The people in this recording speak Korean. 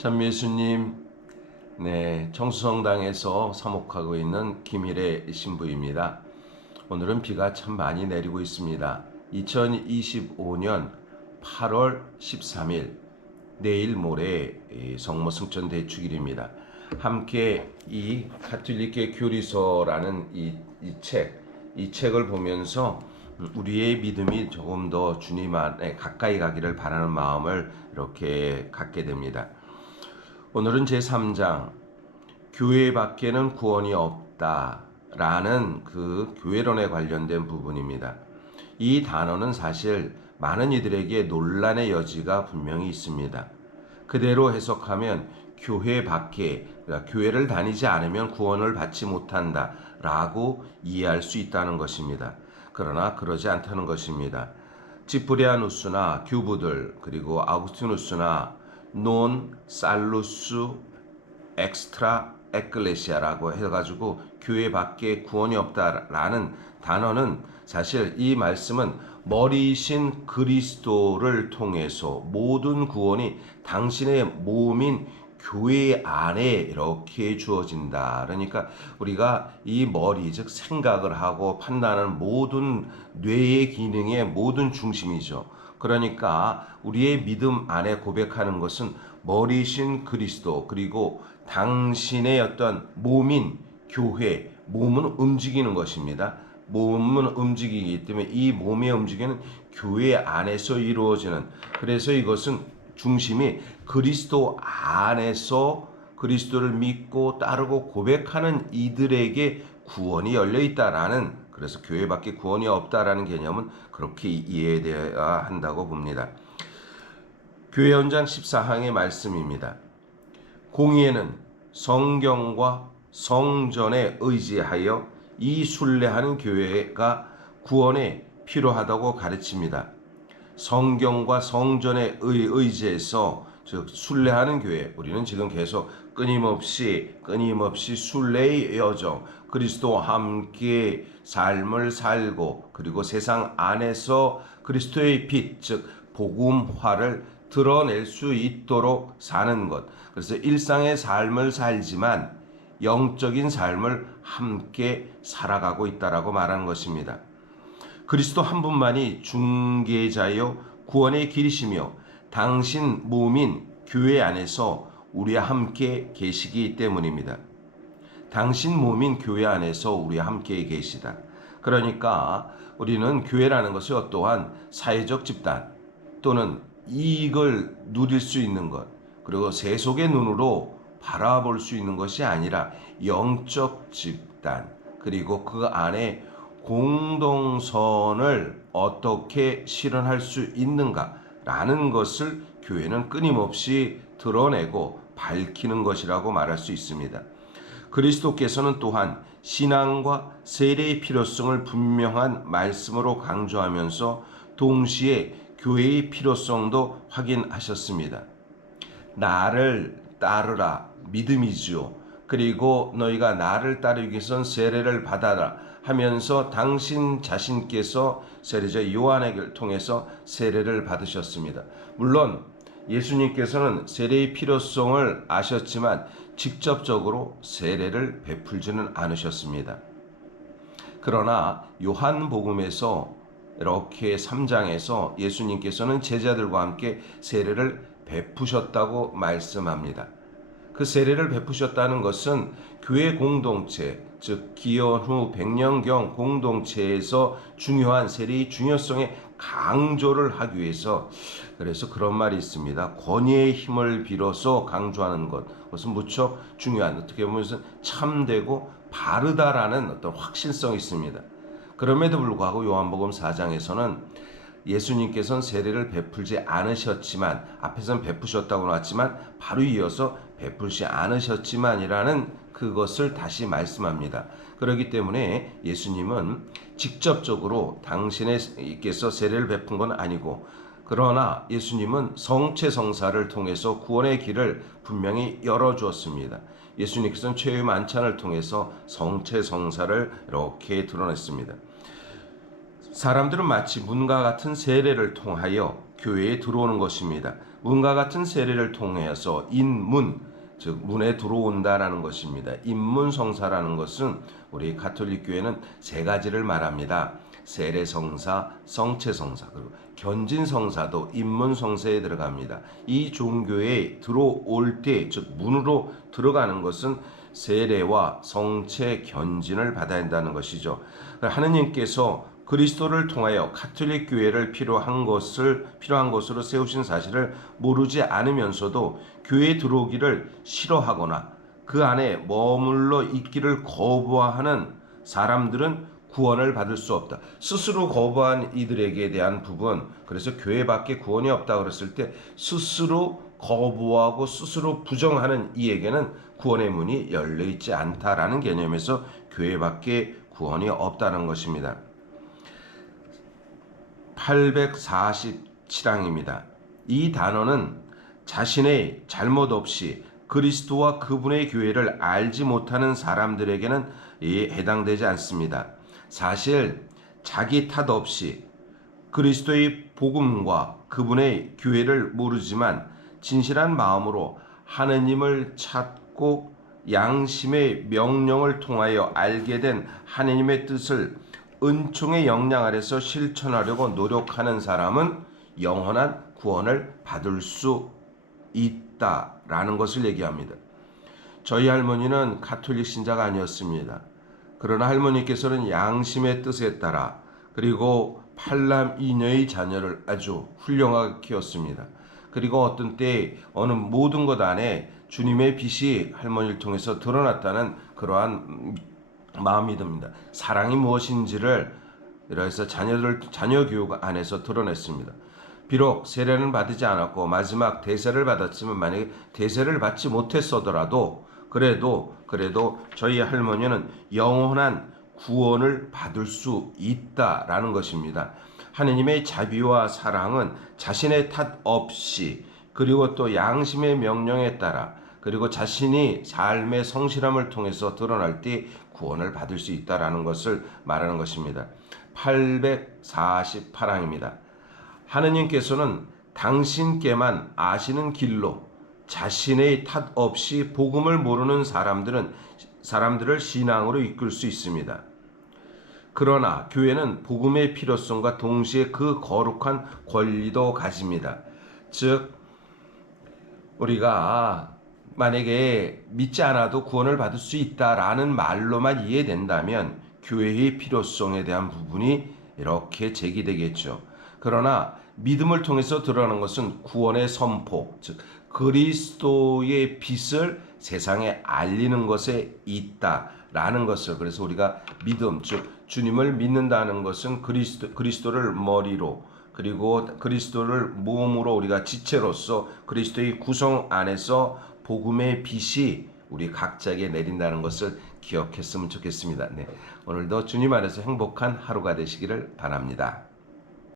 참 예수님, 청수성당에서 사목하고 있는 김일애 신부입니다. 오늘은 비가 참 많이 내리고 있습니다. 2025년 8월 13일, 내일 모레 성모 승천 대축일입니다. 함께 이 가톨릭계 교리서라는 이 책을 보면서 우리의 믿음이 조금 더 주님 안에 가까이 가기를 바라는 마음을 이렇게 갖게 됩니다. 오늘은 제3장 교회 밖에는 구원이 없다라는 그 교회론에 관련된 부분입니다. 이 단어는 사실 많은 이들에게 논란의 여지가 분명히 있습니다. 그대로 해석하면 교회 밖에, 그러니까 교회를 다니지 않으면 구원을 받지 못한다라고 이해할 수 있다는 것입니다. 그러나 그러지 않다는 것입니다. 지프리아누스나 규부들, 그리고 아우구스티누스나 논 살루스 엑스트라 에클레시아라고 해가지고 교회 밖에 구원이 없다라는 단어는 사실 이 말씀은 머리이신 그리스도를 통해서 모든 구원이 당신의 몸인 교회 안에 이렇게 주어진다. 그러니까 우리가 이 머리, 즉 생각을 하고 판단하는 모든 뇌의 기능의 모든 중심이죠. 그러니까 우리의 믿음 안에 고백하는 것은 머리신 그리스도, 그리고 당신의 어떤 몸인 교회, 몸은 움직이는 것입니다. 몸은 움직이기 때문에 이 몸의 움직임은 교회 안에서 이루어지는, 그래서 이것은 중심이 그리스도 안에서 그리스도를 믿고 따르고 고백하는 이들에게 구원이 열려 있다라는, 그래서 교회밖에 구원이 없다라는 개념은 그렇게 이해되어야 한다고 봅니다. 교회헌장 14항의 말씀입니다. 공의회는 성경과 성전에 의지하여 이 순례하는 교회가 구원에 필요하다고 가르칩니다. 성경과 성전에 의지해서 즉 순례하는 교회, 우리는 지금 계속 끊임없이 순례의 여정, 그리스도와 함께 삶을 살고, 그리고 세상 안에서 그리스도의 빛, 즉 복음화를 드러낼 수 있도록 사는 것. 그래서 일상의 삶을 살지만 영적인 삶을 함께 살아가고 있다라고 말하는 것입니다. 그리스도 한 분만이 중개자요 구원의 길이시며 당신 몸인 교회 안에서 우리와 함께 계시기 때문입니다. 당신 몸인 교회 안에서 우리와 함께 계시다. 그러니까 우리는 교회라는 것이 어떠한 사회적 집단 또는 이익을 누릴 수 있는 것, 그리고 세속의 눈으로 바라볼 수 있는 것이 아니라 영적 집단, 그리고 그 안에 공동선을 어떻게 실현할 수 있는가라는 것을 교회는 끊임없이 드러내고 밝히는 것이라고 말할 수 있습니다. 그리스도께서는 또한 신앙과 세례의 필요성을 분명한 말씀으로 강조하면서 동시에 교회의 필요성도 확인하셨습니다. 나를 따르라, 믿음이지요. 그리고 너희가 나를 따르기 위해서는 세례를 받아라 하면서 당신 자신께서 세례자 요한에게 통해서 세례를 받으셨습니다. 물론 예수님께서는 세례의 필요성을 아셨지만 직접적으로 세례를 베풀지는 않으셨습니다. 그러나 요한복음에서 이렇게 3장에서 예수님께서는 제자들과 함께 세례를 베푸셨다고 말씀합니다. 그 세례를 베푸셨다는 것은 교회 공동체, 즉 기원 후 100년경 공동체에서 중요한 세례의 중요성에 강조를 하기 위해서, 그래서 그런 말이 있습니다. 권위의 힘을 빌어서 강조하는 것, 그것은 무척 중요한, 어떻게 보면 참되고 바르다라는 어떤 확신성이 있습니다. 그럼에도 불구하고 요한복음 4장에서는 예수님께서는 세례를 베풀지 않으셨지만, 앞에서는 베푸셨다고 나왔지만 바로 이어서 베풀지 않으셨지만이라는 그것을 다시 말씀합니다. 그렇기 때문에 예수님은 직접적으로 당신께서 세례를 베푼 건 아니고, 그러나 예수님은 성체성사를 통해서 구원의 길을 분명히 열어주었습니다. 예수님께서는 최후의 만찬을 통해서 성체성사를 이렇게 드러냈습니다. 사람들은 마치 문과 같은 세례를 통하여 교회에 들어오는 것입니다. 문과 같은 세례를 통해서 인문, 즉 문에 들어온다라는 것입니다. 인문성사라는 것은 우리 가톨릭 교회는 세 가지를 말합니다. 세례성사, 성체성사, 그리고 견진성사도 인문성사에 들어갑니다. 이 종교에 들어올 때, 즉 문으로 들어가는 것은 세례와 성체, 견진을 받아야 한다는 것이죠. 하느님께서 그리스도를 통하여 가톨릭 교회를 필요한 것으로 세우신 사실을 모르지 않으면서도 교회에 들어오기를 싫어하거나 그 안에 머물러 있기를 거부하는 사람들은 구원을 받을 수 없다. 스스로 거부한 이들에게 대한 부분, 그래서 교회밖에 구원이 없다 그랬을 때 스스로 거부하고 스스로 부정하는 이에게는 구원의 문이 열려 있지 않다라는 개념에서 교회밖에 구원이 없다는 것입니다. 847항입니다. 이 단어는 자신의 잘못 없이 그리스도와 그분의 교회를 알지 못하는 사람들에게는 해당되지 않습니다. 사실 자기 탓 없이 그리스도의 복음과 그분의 교회를 모르지만 진실한 마음으로 하느님을 찾고 양심의 명령을 통하여 알게 된 하느님의 뜻을 은총의 역량 아래서 실천하려고 노력하는 사람은 영원한 구원을 받을 수 있다라는 것을 얘기합니다. 저희 할머니는 가톨릭 신자가 아니었습니다. 그러나 할머니께서는 양심의 뜻에 따라 그리고 8남 2녀의 자녀를 아주 훌륭하게 키웠습니다. 그리고 어떤 때 어느 모든 것 안에 주님의 빛이 할머니를 통해서 드러났다는 그러한 마음이 듭니다. 사랑이 무엇인지를 이래서 자녀 교육 안에서 드러냈습니다. 비록 세례는 받지 않았고 마지막 대세를 받았지만 만약에 대세를 받지 못했어더라도 그래도 저희 할머니는 영원한 구원을 받을 수 있다라는 것입니다. 하느님의 자비와 사랑은 자신의 탓 없이 그리고 또 양심의 명령에 따라 그리고 자신이 삶의 성실함을 통해서 드러날 때 구원을 받을 수 있다라는 것을 말하는 것입니다. 848항입니다. 하느님께서는 당신께만 아시는 길로 자신의 탓 없이 복음을 모르는 사람들을 신앙으로 이끌 수 있습니다. 그러나 교회는 복음의 필요성과 동시에 그 거룩한 권리도 가집니다. 즉 우리가 만약에 믿지 않아도 구원을 받을 수 있다라는 말로만 이해된다면 교회의 필요성에 대한 부분이 이렇게 제기되겠죠. 그러나 믿음을 통해서 드러나는 것은 구원의 선포, 즉 그리스도의 빛을 세상에 알리는 것에 있다라는 것을, 그래서 우리가 믿음, 즉 주님을 믿는다는 것은 그리스도를 머리로 그리고 그리스도를 몸으로 우리가 지체로서 그리스도의 구성 안에서 복음의 빛이 우리 각자에게 내린다는 것을 기억했으면 좋겠습니다. 네, 오늘도 주님 안에서 행복한 하루가 되시기를 바랍니다.